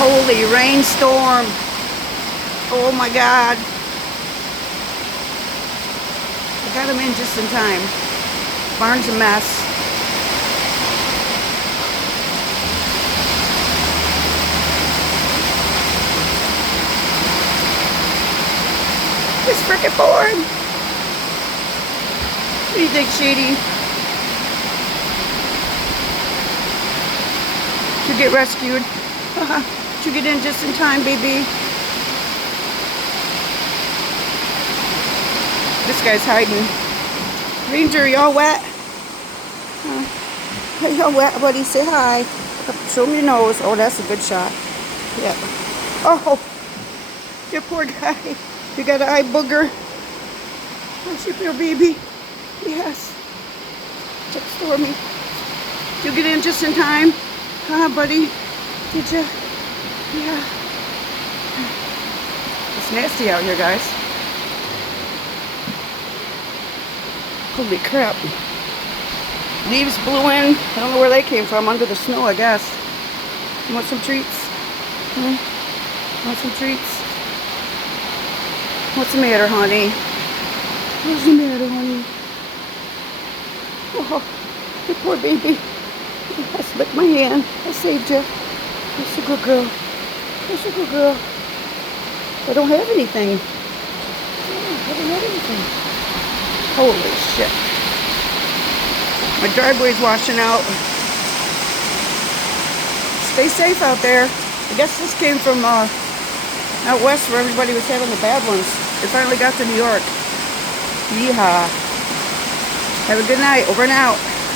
Holy rainstorm. Oh my God. I got him in just in time. Barn's a mess. It's frickin' bored. What do you think, Shady? To get rescued. To get in just in time, baby. This guy's hiding. Ranger, y'all wet? Y'all wet, buddy? Say hi. Show me your nose. Oh, that's a good shot. Yep. Oh, you poor guy. You got an eye booger. How's you feel, baby? Yes. Took Stormy. Did you get in just in time? Buddy? Did you? Yeah. It's nasty out here, guys. Holy crap. Leaves blew in. I don't know where they came from. Under the snow, I guess. You want some treats? Want some treats? What's the matter, honey? What's the matter, honey? Oh, you poor baby. I slicked my hand. I saved you. That's a good girl. That's a good girl. I don't have anything. I don't have anything. Holy shit. My driveway's washing out. Stay safe out there. I guess this came from out west where everybody was having the bad ones. It finally got to New York. Yeehaw. Have a good night. Over and out.